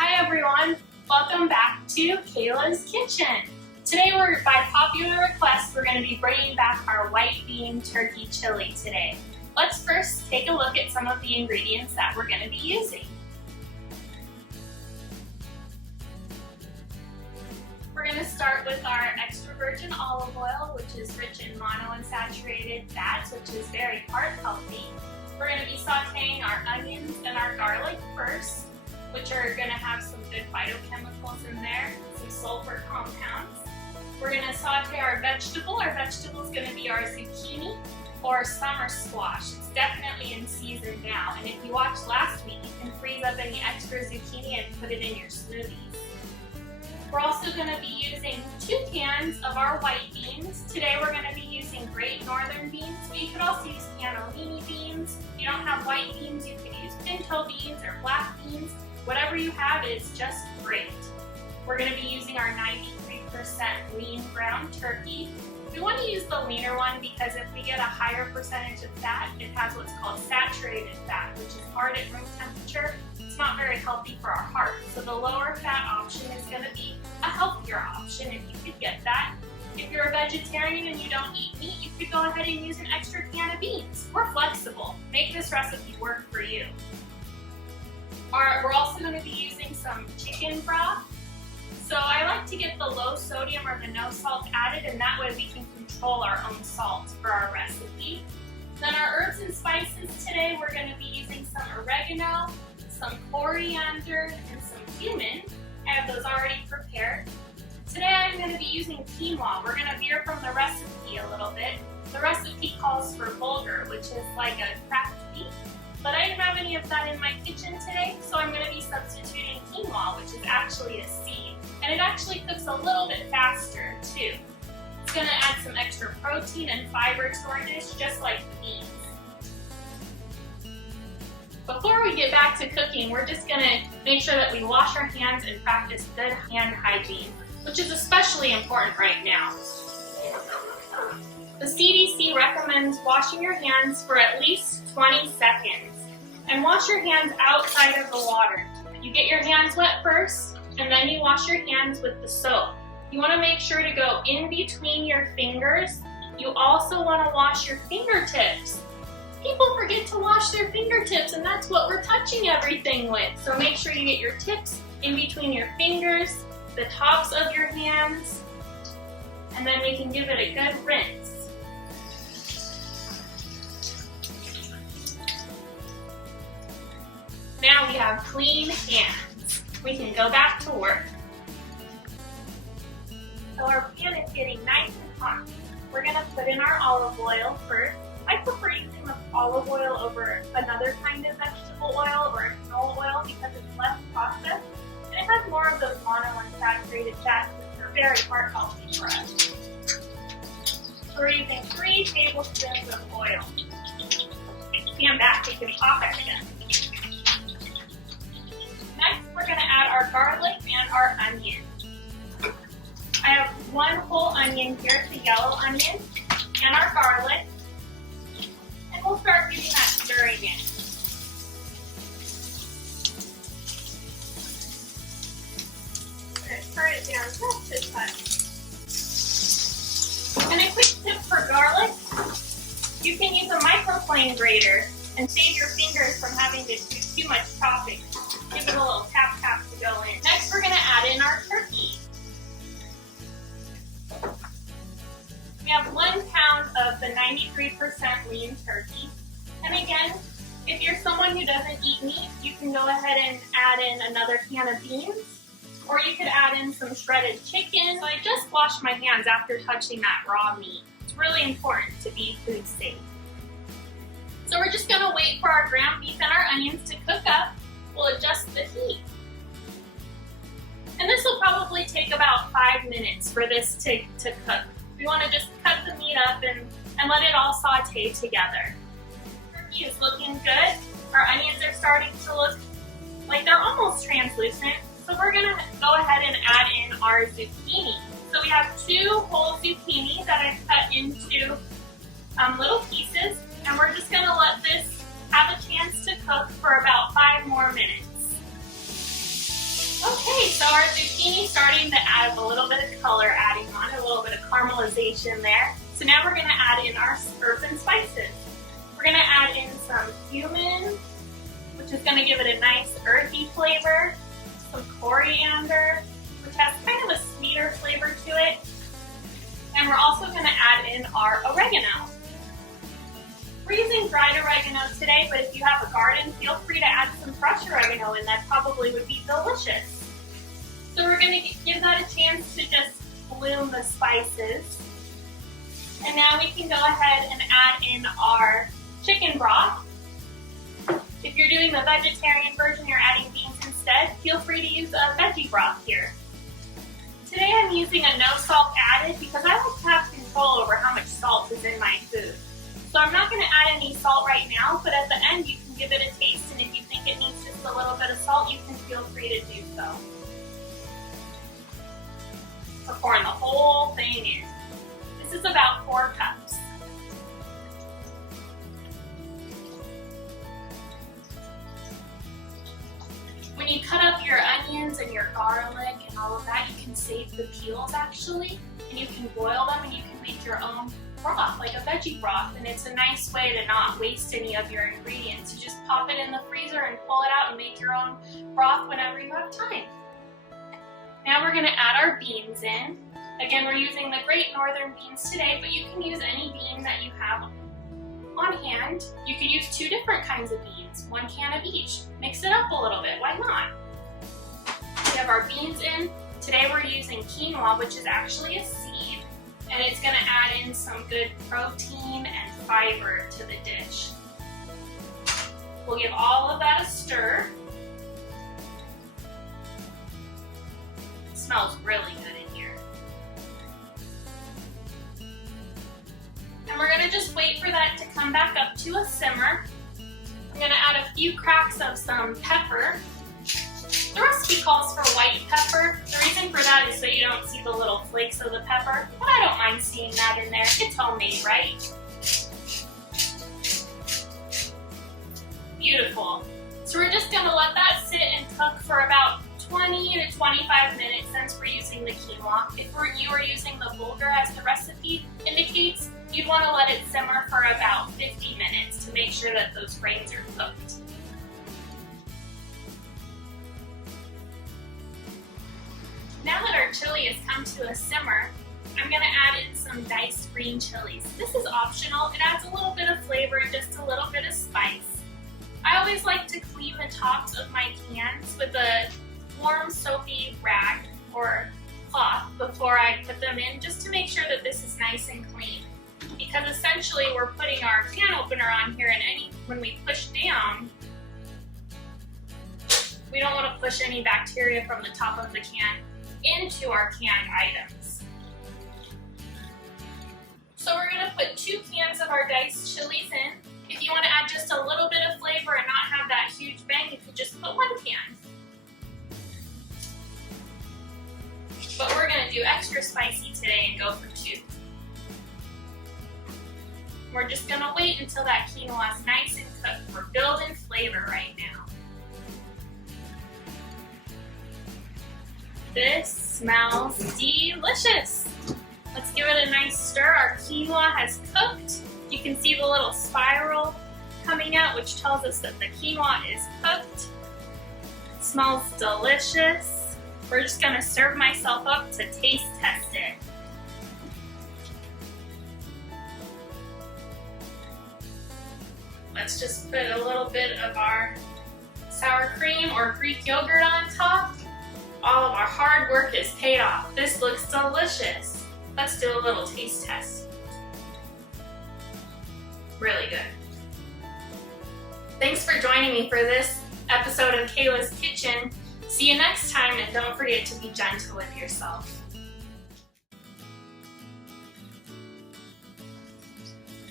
Hi everyone, welcome back to Kayla's Kitchen. Today by popular request, we're going to be bringing back our white bean turkey chili today. Let's first take a look at some of the ingredients that we're going to be using. We're going to start with our extra virgin olive oil, which is rich in monounsaturated fats, which is very heart healthy. We're going to be sauteing our onions and our garlic first, which are going to have some good phytochemicals in there, some sulfur compounds. We're going to saute our vegetable. Our vegetable is going to be our zucchini or summer squash. It's definitely in season now, and if you watched last week, you can freeze up any extra zucchini and put it in your smoothies. We're also going to be using 2 cans of our white beans. Today we're going to be using Great Northern beans, but you could also use cannellini beans. If you don't have white beans, you could use pinto beans or black beans. Whatever you have is just great. We're going to be using our 93% lean ground turkey. We want to use the leaner one because if we get a higher percentage of fat, it has what's called saturated fat, which is hard at room temperature. It's not very healthy for our heart. So the lower fat option is going to be a healthier option if you could get that. If you're a vegetarian and you don't eat meat, you could go ahead and use an extra can of beans. We're flexible. Make this recipe work for you. We're also going to be using some chicken broth. So I like to get the low sodium or the no salt added, and that way we can control our own salt for our recipe. Then our herbs and spices today, we're going to be using some oregano, some coriander, and some cumin. I have those already prepared. Today I'm going to be using quinoa. We're going to veer from the recipe a little bit. The recipe calls for bulgur, which is like a cracked beef. But I didn't have any of that in my kitchen today, so I'm going to be substituting quinoa, which is actually a seed. And it actually cooks a little bit faster, too. It's going to add some extra protein and fiber to our dish, just like the beans. Before we get back to cooking, we're just going to make sure that we wash our hands and practice good hand hygiene, which is especially important right now. The CDC recommends washing your hands for at least 20 seconds. And wash your hands outside of the water. You get your hands wet first, and then you wash your hands with the soap. You want to make sure to go in between your fingers. You also want to wash your fingertips. People forget to wash their fingertips, and that's what we're touching everything with. So make sure you get your tips in between your fingers, the tops of your hands, and then we can give it a good rinse. Now we have clean hands. We can go back to work. So our pan is getting nice and hot. We're going to put in our olive oil first. I prefer using the olive oil over another kind of vegetable oil or canola oil because it's less processed and it has more of those monounsaturated fats, which are very heart healthy for us. So we're using 3 tablespoons of oil. Stand back so you can pop it again. Next, we're going to add our garlic and our onion. I have 1 whole onion here, it's a yellow onion, and our garlic. And we'll start giving that stirring in. We're going to turn it down just a touch. And a quick tip for garlic, you can use a microplane grater and save your fingers from having to do too much chopping. Give it a little tap tap to go in. Next, we're going to add in our turkey. We have 1 pound of the 93% lean turkey. And again, if you're someone who doesn't eat meat, you can go ahead and add in another can of beans, or you could add in some shredded chicken. So I just washed my hands after touching that raw meat. It's really important to be food safe. So we're just going to wait for our ground beef and our onions to cook up. We'll adjust the heat. And this will probably take about 5 minutes for this to cook. We want to just cut the meat up and let it all saute together. Turkey is looking good. Our onions are starting to look like they're almost translucent. So we're going to go ahead and add in our zucchini. So we have 2 whole zucchini that I've cut into little pieces. And we're just going to let this have a chance to cook for about 5 more minutes. our zucchini's starting to add a little bit of color, adding on a little bit of caramelization there. So now we're gonna add in our herbs and spices. We're gonna add in some cumin, which is gonna give it a nice earthy flavor, some coriander, which has kind of a sweeter flavor to it. And we're also gonna add in our oregano. We're using dried oregano today, but if you have a garden, feel free to add some fresh oregano in. That probably would be delicious. So we're gonna give that a chance to just bloom the spices. And now we can go ahead and add in our chicken broth. If you're doing the vegetarian version, you're adding beans instead, feel free to use a veggie broth here. Today I'm using a no salt added because I like to have control over how much salt is in my food. So I'm not going to add any salt right now, but at the end you can give it a taste, and if you think it needs just a little bit of salt, you can feel free to do so. So pouring the whole thing in. This is about 4 cups. When you cut up your onions and your garlic and all of that, you can save the peels actually, and you can boil them and you can make your own broth, like a veggie broth, and it's a nice way to not waste any of your ingredients. You just pop it in the freezer and pull it out and make your own broth whenever you have time. Now we're gonna add our beans in. Again, we're using the Great Northern beans today, but you can use any bean that you have on hand. You could use 2 different kinds of beans, 1 can of each. Mix it up a little bit, why not? We have our beans in. Today we're using quinoa, which is actually a seed, and it's gonna add in some good protein and fiber to the dish. We'll give all of that a stir. It smells really good in here. And we're gonna just wait for that to come back up to a simmer. I'm gonna add a few cracks of some pepper. The recipe calls for white pepper. The reason for that is so you don't see the little flakes of the pepper, but I don't mind seeing that in there. It's homemade, right? Beautiful. So we're just gonna let that sit and cook for about 20 to 25 minutes since we're using the quinoa. If you were using the bulgur as the recipe indicates, you'd want to let it simmer for about 50 minutes to make sure that those grains are cooked. Now that our chili has come to a simmer, I'm going to add in some diced green chilies. This is optional. It adds a little bit of flavor and just a little bit of spice. I always like to clean the tops of my cans with a warm soapy rag or cloth before I put them in, just to make sure that this is nice and clean. Because essentially we're putting our can opener on here, and when we push down, we don't want to push any bacteria from the top of the can into our canned items. So we're going to put 2 cans of our diced chilies in. If you want to add just a little bit of flavor and not have that huge bang, you could just put 1 can. But we're going to do extra spicy today and go for 2. We're just going to wait until that quinoa is nice and cooked. We're building flavor right now. This smells delicious. Let's give it a nice stir. Our quinoa has cooked. You can see the little spiral coming out, which tells us that the quinoa is cooked. It smells delicious. We're just gonna serve myself up to taste test it. Let's just put a little bit of our sour cream or Greek yogurt on top. All of our hard work is paid off. This looks delicious. Let's do a little taste test. Really good. Thanks for joining me for this episode of Kayla's Kitchen. See you next time, and don't forget to be gentle with yourself.